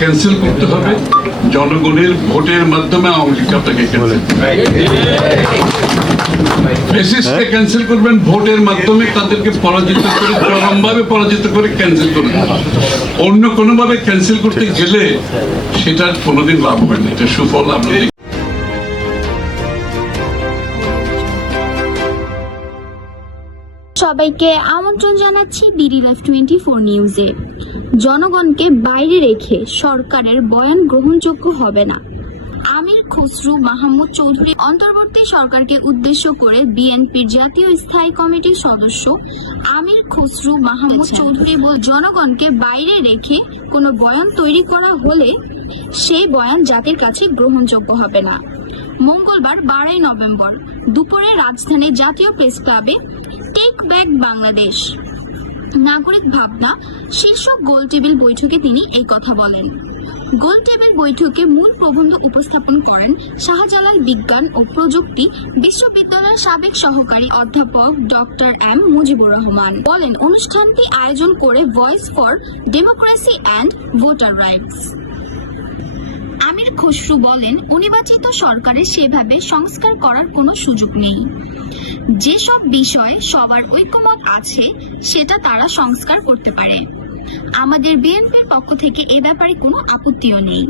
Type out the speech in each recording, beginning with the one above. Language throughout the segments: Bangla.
ক্যান্সেল করতে হবে। জনগণের ভোটের মাধ্যমে আওয়ামী লীগ আপনাকে ক্যান্সেল করবেন, ভোটের মাধ্যমে তাদেরকে পরাজিত করে, চরমভাবে পরাজিত করে ক্যান্সেল করে। অন্য কোনোভাবে ক্যান্সেল করতে গেলে সেটার কোনোদিন লাভ হবে না। এটা সুফল আপনি সবাইকে আমন্ত্রণ জানাচ্ছি বিডি লাইফ টোয়েন্টি ফোর নিউজে। জনগণকে বাইরে রেখে সরকারের বয়ান গ্রহণযোগ্য হবে না। আমির খসরু মাহমুদ চৌধুরী অন্তর্বর্তী সরকারকে উদ্দেশ্য করে বিএনপির জাতীয় স্থায়ী কমিটির সদস্য আমির খসরু মাহমুদ চৌধুরী জনগণকে বাইরে রেখে কোনো বয়ান তৈরি করা হলে সেই বয়ান জাতির কাছে গ্রহণযোগ্য হবে না। মঙ্গলবার বারোই নভেম্বর দুপুরে রাজধানীর জাতীয় প্রেস ক্লাবে ব্যাক বাংলাদেশ। নাগরিক ভাবনা শীর্ষক গোল টেবিল বৈঠকে তিনি এই কথা বলেন। গোল টেবিল বৈঠকে মূল প্রবন্ধ উপস্থাপন করেন শাহজালাল বিজ্ঞান ও প্রযুক্তি বিশ্ববিদ্যালয়ের সাবেক সহকারী অধ্যাপক ডক্টর এম মুজিবুর রহমান। বলেন, অনুষ্ঠানটি আয়োজন করে voice for democracy and voter rights. Amir Khasru বলেন, অনির্বাচিত সরকারের সেভাবে সংস্কার করার কোনো সুযোগ নেই। যেসব বিষয় সবার ঐক্যমত আছে, সেটা তারা সংস্কার করতে পারে। আমাদের বিএনপির পক্ষ থেকে এ ব্যাপারে কোনো আপত্তিও নেই।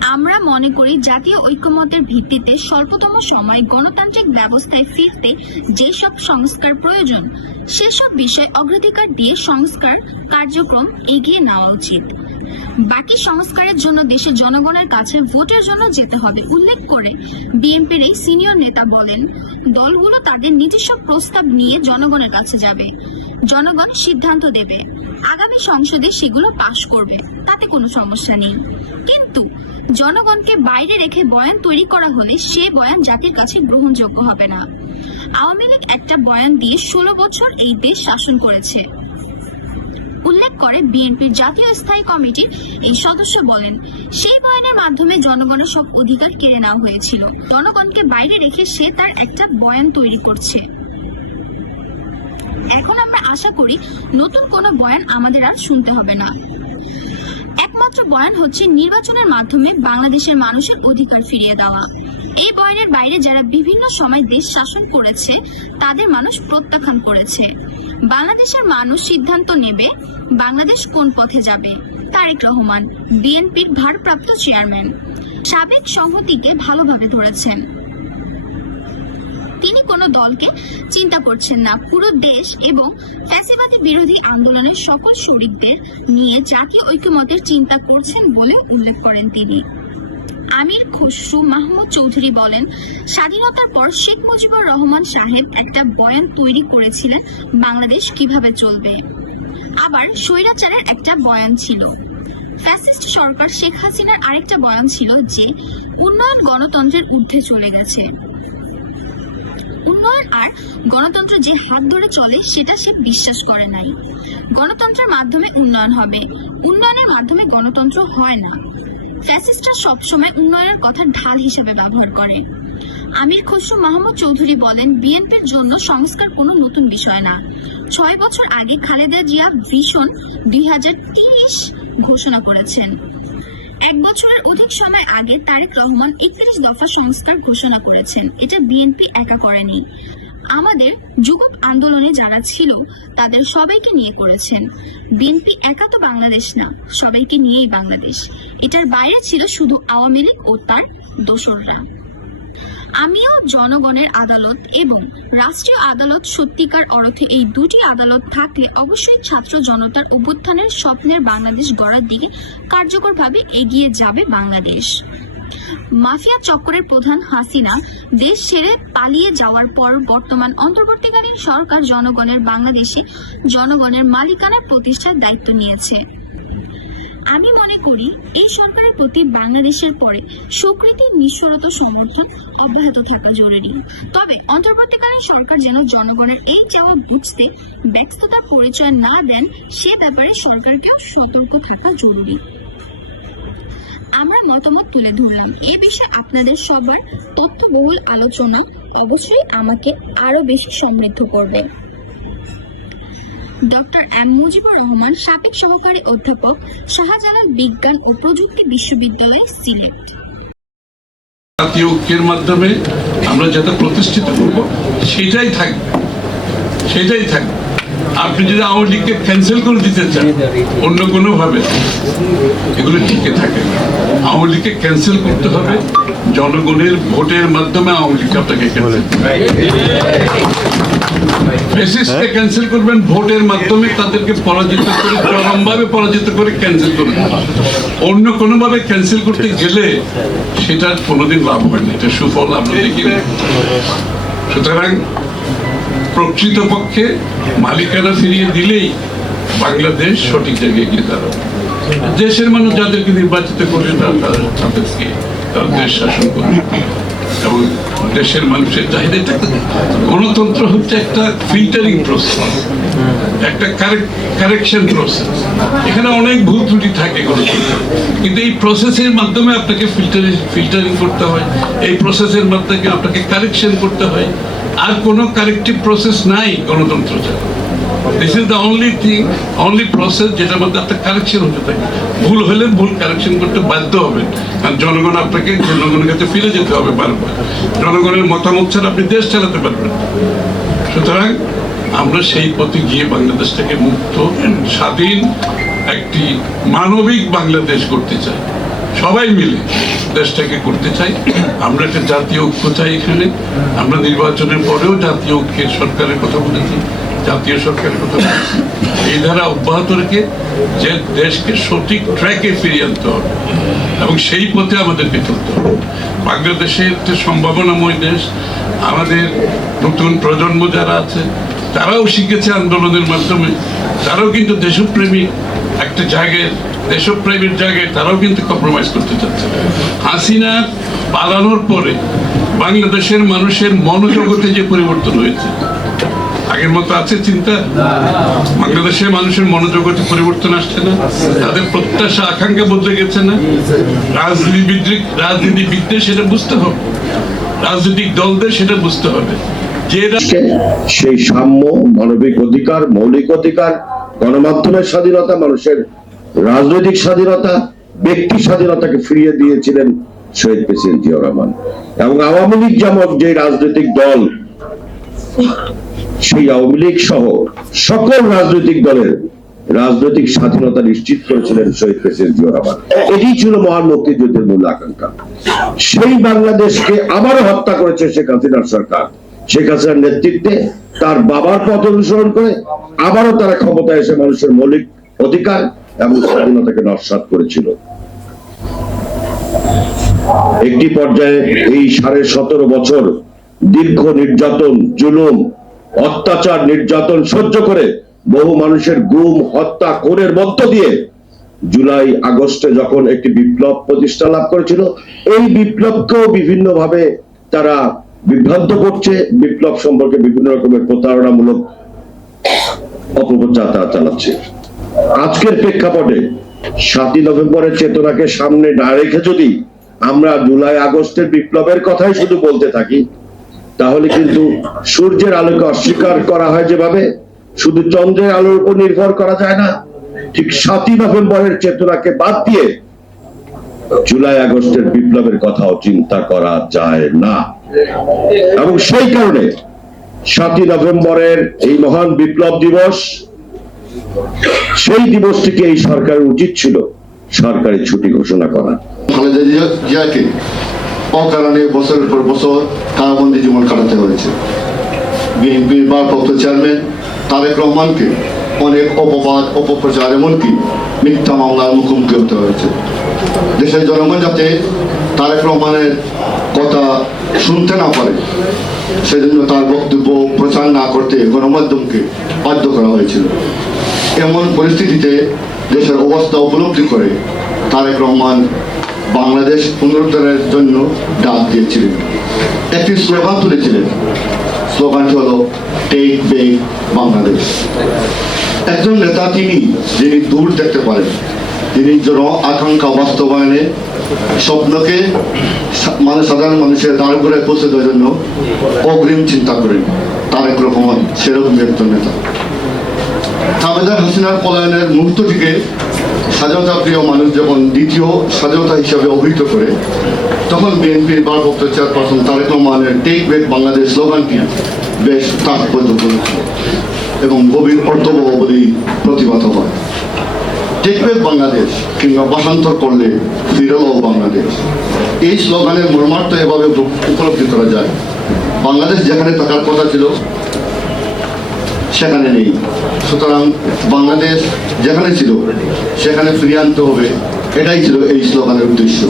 আমরা মনে করি জাতীয় ঐক্যমতের ভিত্তিতে স্বল্পতম সময় গণতান্ত্রিক ব্যবস্থায় ফিরতে যেসব সংস্কার প্রয়োজন, সেসব বিষয় অগ্রাধিকার দিয়ে সংস্কার কার্যক্রম এগিয়ে নেওয়া উচিত। বাকি সংস্কারের জন্য দেশের জনগণের কাছে ভোটের জন্য যেতে হবে, উল্লেখ করে বিএনপির এই সিনিয়র নেতা বলেন, দলগুলো তাদের নিজস্ব প্রস্তাব নিয়ে জনগণের কাছে যাবে। জনগণ সিদ্ধান্ত দেবে। আগামী সংসদে সেগুলো পাশ করবে। তাতে কোনো সমস্যা নেই। কিন্তু জনগণকে বাইরে রেখে বয়ান তৈরি করা হলে সে বয়ান জাতির কাছে গ্রহণযোগ্য হবে না। আওয়ামী লীগ একটা বয়ান দিয়ে ষোলো বছর এই দেশ শাসন করেছে। উল্লেখ করে বিএনপির জাতীয় স্থায়ী কমিটির এই সদস্য বলেন, সেই বয়ানের মাধ্যমে জনগণের সব অধিকার কেড়ে নেওয়া হয়েছিল। জনগণকে বাইরে রেখে সে তার একটা বয়ান তৈরি করছে। এখন আমরা আশা করি নতুন কোনো বয়ান আমাদের আর শুনতে হবে না। একমাত্র বয়ান হচ্ছে নির্বাচনের মাধ্যমে বাংলাদেশের মানুষের অধিকার ফিরিয়ে দেওয়া। এই বয়ানের বাইরে যারা বিভিন্ন সময় দেশ শাসন করেছে, তাদের মানুষ প্রত্যাখ্যান করেছে। বাংলাদেশের মানুষ সিদ্ধান্ত নেবে বাংলাদেশ কোন পথে যাবে। তারেক রহমান, বিএনপির ভারপ্রাপ্ত চেয়ারম্যান। সাবেক সংহতিকে ভালোভাবে ধরেছেন। তিনি কোনো দলকে চিন্তা করছেন না। পুরো দেশ এবং ফ্যাসিবাদী বিরোধী আন্দোলনের সকল শরিকদের নিয়ে জাতীয় ঐক্যমতের চিন্তা করছেন বলে উল্লেখ করেন তিনি। আমির খসরু মাহমুদ চৌধুরী বলেন, স্বাধীনতার পর শেখ মুজিবুর রহমান সাহেব একটা বয়ান তৈরি করেছিলেন, বাংলাদেশ কীভাবে চলবে? আবার স্বৈরাচারের একটা বয়ান ছিল। ফ্যাসিস্ট সরকার শেখ হাসিনার আরেকটা বয়ান ছিল যে, উন্নয়ন গণতন্ত্রের ঊর্ধ্বে চলে গেছে। উন্নয়ন আর গণতন্ত্র যে হাত ধরে চলে, সেটা সে বিশ্বাস করে নাই। গণতন্ত্রের মাধ্যমে উন্নয়ন হবে। উন্নয়নের মাধ্যমে গণতন্ত্র হয় না। ফ্যাসিস্টরা সবসময় উন্নয়নের কথা ঢাল হিসেবে ব্যবহার করে। আমির খসরু মাহমুদ চৌধুরী বলেন, বিএনপির জন্য সংস্কার কোনো নতুন বিষয় না। ছয় বছর আগে খালেদা জিয়া ভিশন দুই ঘোষণা করেছেন। এক বছরের অধিক সময় আগে তারেক রহমান একত্রিশ দফা সংস্কার ঘোষণা করেছেন। এটা বিএনপি একা করেনি। আমাদের যুবক আন্দোলনে যারা ছিল, তাদের সবাইকে নিয়ে করেছেন। বিএনপি একা তো বাংলাদেশ না, সবাইকে নিয়েই বাংলাদেশ। এটার বাইরে ছিল শুধু আওয়ামী লীগ ও তার দোসররা। আমিও জনগণের আদালত এবং রাষ্ট্রীয় আদালত সত্যিকার অর্থে এই দুটি আদালত থাকলে অবশ্যই ছাত্র জনতার অভ্যুত্থানের স্বপ্নের বাংলাদেশ গড়ার দিকে কার্যকরভাবে এগিয়ে যাবে বাংলাদেশ। মাফিয়া চক্রের প্রধান হাসিনা দেশ ছেড়ে পালিয়ে যাওয়ার পর বর্তমান অন্তর্বর্তীকালীন সরকার জনগণের বাংলাদেশে জনগণের মালিকানার প্রতিষ্ঠার দায়িত্ব নিয়েছে। আমি মনে করি, এই সরকারের প্রতি বাংলাদেশের পরে স্বীকৃতির নিঃস্বরত সমর্থন অব্যাহত থাকা জরুরি। তবে অন্তর্বর্তীকালীন সরকার যেন জনগণের এই চাওয়া বুঝতে ব্যস্ততার পরিচয় না দেন, সে ব্যাপারে সরকারকেও সতর্ক থাকা জরুরি। আমরা মতামত তুলে ধরলাম। এ বিষয়ে আপনাদের সবার তথ্যবহুল আলোচনা অবশ্যই আমাকে আরও বেশি সমৃদ্ধ করবে। ডক্টর এম মুজিবুর রহমান সাবেক সহকারী অধ্যাপক, শাহজালাল বিজ্ঞান ও প্রযুক্তি বিশ্ববিদ্যালয় সিলেট। জাতীয় ঐক্যের মাধ্যমে আমরা যাতে প্রতিষ্ঠিত করব, সেটাই থাকবে। সেটাই থাকবে। আপনি যদি আওয়ামী লীগকে ক্যান্সেল করে দিতে চান, অন্য কোনো ভাবে এগুলো টিকে থাকে আওয়ামী লীগকে ক্যান্সেল করতে হবে, জনগণের ভোটের মাধ্যমে আওয়ামী লীগ আপনাকে ক্যান্সেল করবেন, ভোটের মাধ্যমে তাদেরকে পরাজিত করে, চরমভাবে পরাজিত করে ক্যান্সেল করে দেবেন। অন্য কোনোভাবে ক্যান্সেল করতে গেলে সেটার কোনোদিন লাভ হয় না। এটা সুফল, আপনি সুতরাং প্রকৃতপক্ষে মালিকানা ফিরিয়ে দিলেই বাংলাদেশ সঠিক জায়গায় গিয়ে দাঁড়াবে। দেশের মানুষ যাদেরকে নির্বাচিত করে তারা তারা- তাদেরকে দেশ শাসন করবে। এবং দেশের মানুষের চাহিদা এটা গণতন্ত্র হচ্ছে একটা ফিল্টারিং প্রসেস একটা কারেকশন প্রসেস এখানে অনেক ভুল ত্রুটি থাকে গণতন্ত্রে, কিন্তু এই প্রসেসের মাধ্যমে আপনাকে ফিল্টারিং ফিল্টারিং করতে হয়, এই প্রসেসের মাধ্যমে আপনাকে কারেকশন করতে হয়। আর কোনো কারেক্টিভ প্রসেস নাই গণতন্ত্র this is the only thing only process যেটার মধ্যে আপনার কারেকশন হতে থাকে ভুল হলে ভুল কারেকশন করতে বাধ্য হবেন। কারণ জনগণ আপনাকে, জনগণের কাছে ফিরে যেতে হবে বারবার। জনগণের মতামত ছাড়া আপনি দেশ চালাতে পারবেন সুতরাং আমরা সেই পথে গিয়ে বাংলাদেশটাকে মুক্ত, স্বাধীন একটি মানবিক বাংলাদেশ করতে চাই। সবাই মিলে দেশটাকে করতে চাই। আমরা একটা জাতীয় ঐক্য চাই এখানে। আমরা নির্বাচনের পরেও জাতীয় ঐক্যের সরকারের কথা বলেছি, জাতীয় সরকারের কথা বলেছি। এই ধারা অব্যাহত রেখে যে দেশকে সঠিক ট্র্যাকে ফিরিয়ে আনতে হবে এবং সেই পথে আমাদেরকে চলতে হবে। বাংলাদেশে একটা সম্ভাবনাময় দেশ। আমাদের নতুন প্রজন্ম যারা আছে, তারাও শিখেছে আন্দোলনের মাধ্যমে। তারাও কিন্তু দেশপ্রেমী একটা জায়গায় দেশপ্রেমের জায়গায় তারাও কিন্তু কম্প্রোমাইজ করতে চাচ্ছে। হাসিনা পালানোর পরে বাংলাদেশের মানুষের মনোজগতে যে পরিবর্তন হয়েছে, আগের মতো আছে চিন্তা? বাংলাদেশের মানুষের মনোজগতে পরিবর্তন আসছে না? তাদের প্রত্যাশা, আকাঙ্ক্ষা বদলে গেছে না? রাজনীতিবিদ রাজনীতিবিদদের সেটা বুঝতে হবে। রাজনৈতিক দলদের সেটা বুঝতে হবে। সেই সাম্য, মানবিক অধিকার, মৌলিক অধিকার, গণমাধ্যমের স্বাধীনতা মানুষের রাজনৈতিক স্বাধীনতা, ব্যক্তি স্বাধীনতাকে ফিরিয়ে দিয়েছিলেন শহীদ প্রেসিডেন্ট জিয়া রহমান। এবং আওয়ামী লীগ যেমন যে রাজনৈতিক দল, সেই আওয়ামী লীগ সহ সকল রাজনৈতিক দলের রাজনৈতিক স্বাধীনতা নিশ্চিত করেছিলেন শহীদ প্রেসিডেন্ট জিয়া রহমান। এটি ছিল মহান মুক্তিযুদ্ধের মূল আকাঙ্ক্ষা। সেই বাংলাদেশকে আবারও হত্যা করেছে শেখ হাসিনার সরকার। শেখ হাসিনার নেতৃত্বে তার বাবার পথ অনুসরণ করে আবারও তারা ক্ষমতায় এসে মানুষের মৌলিক অধিকার এবং স্বাধীনতাকে নস্বাত করেছিল। একটি পর্যায়ে এই সাড়ে সতেরো বছর দীর্ঘ নির্যাতন, জুলুম, অত্যাচার, নির্যাতন সহ্য করে বহু মানুষের গুম, হত্যা, খুনের মধ্য দিয়ে জুলাই, আগস্টে যখন একটি বিপ্লব প্রতিষ্ঠা লাভ করেছিল, এই বিপ্লবকেও বিভিন্ন ভাবে তারা বিভ্রান্ত করছে। বিপ্লব সম্পর্কে বিভিন্ন রকমের প্রতারণামূলক অপপ্রচার তারা চালাচ্ছে। আজকের প্রেক্ষাপটে সাতই নভেম্বরের চেতনাকে সামনে না রেখে যদি আমরা জুলাই আগস্টের বিপ্লবের কথাই শুধু বলতে থাকি, তাহলে কিন্তু সূর্যের আলোকে অস্বীকার করা হয় যেভাবে, শুধু চন্দ্রের আলোর উপর নির্ভর করা যায় না, ঠিক সাতই নভেম্বরের চেতনাকে বাদ দিয়ে জুলাই আগস্টের বিপ্লবের কথাও চিন্তা করা যায় না। এবং সেই কারণে সাতই নভেম্বরের এই মহান বিপ্লব দিবস সেই দিবসটিকে এই সরকারের উচিত ছিল সরকারি ছুটি ঘোষণা করা। জিয়াকে অকারণে বছরের পর বছর কারাবন্দি জীবন কাটাতে হয়েছে। বিএনপির ভারপ্রাপ্ত চেয়ারম্যান তারেক রহমানকে অনেক অপবাদ, অপপ্রচার, এমনকি মিথ্যা মামলার মুখোমুখি হতে হয়েছে। দেশের জনগণ যাতে তারেক রহমানের কথা শুনতে না পারে, সেজন্য তার বক্তব্য প্রচার না করতে গণমাধ্যমকে বাধ্য করা হয়েছিল। এমন পরিস্থিতিতে দেশের অবস্থা উপলব্ধি করে তারেক রহমান বাংলাদেশ পুনরুদ্ধারের জন্য ডাক দিয়েছিলেন। একটি স্লোগান তুলেছিলেন। স্লোগানটি হলো টেক বেক বাংলাদেশ একজন নেতা তিনি, যিনি দূর দেখতে পারেন, তিনি জন আকাঙ্ক্ষা বাস্তবায়নে স্বপ্নকে মানে সাধারণ মানুষের দ্বার করে পৌঁছে দেওয়ার জন্য অগ্রিম চিন্তা করেন তারেক রহমান সেরকম একজন নেতা। খালেদা হাসিনার পলায়নের মুহূর্তটিকে স্বাধীনতা প্রিয় মানুষ যখন দ্বিতীয় স্বাধীনতা হিসাবে অভিহিত করে, তখন বিএনপির ভারপ্রাপ্ত চেয়ারপারসন তারেক রহমানের টেক ব্যাক বাংলাদেশ স্লোগানটি বেশ তাৎপর্য করেছিল এবং গভীর অর্থবহ বলেই প্রতিবাদ হয়। টেক ব্যাক বাংলাদেশ কিংবা ভাষান্তর করলে ফিরল বাংলাদেশ। এই স্লোগানের মর্মার্থ এভাবে উপলব্ধি করা যায়। বাংলাদেশ যেখানে থাকার কথা ছিল সেখানে নেই। সুতরাং বাংলাদেশ যেখানে ছিল, সেখানে ফিরিয়ে আনতে হবে। এটাই ছিল এই স্লোগানের উদ্দেশ্য।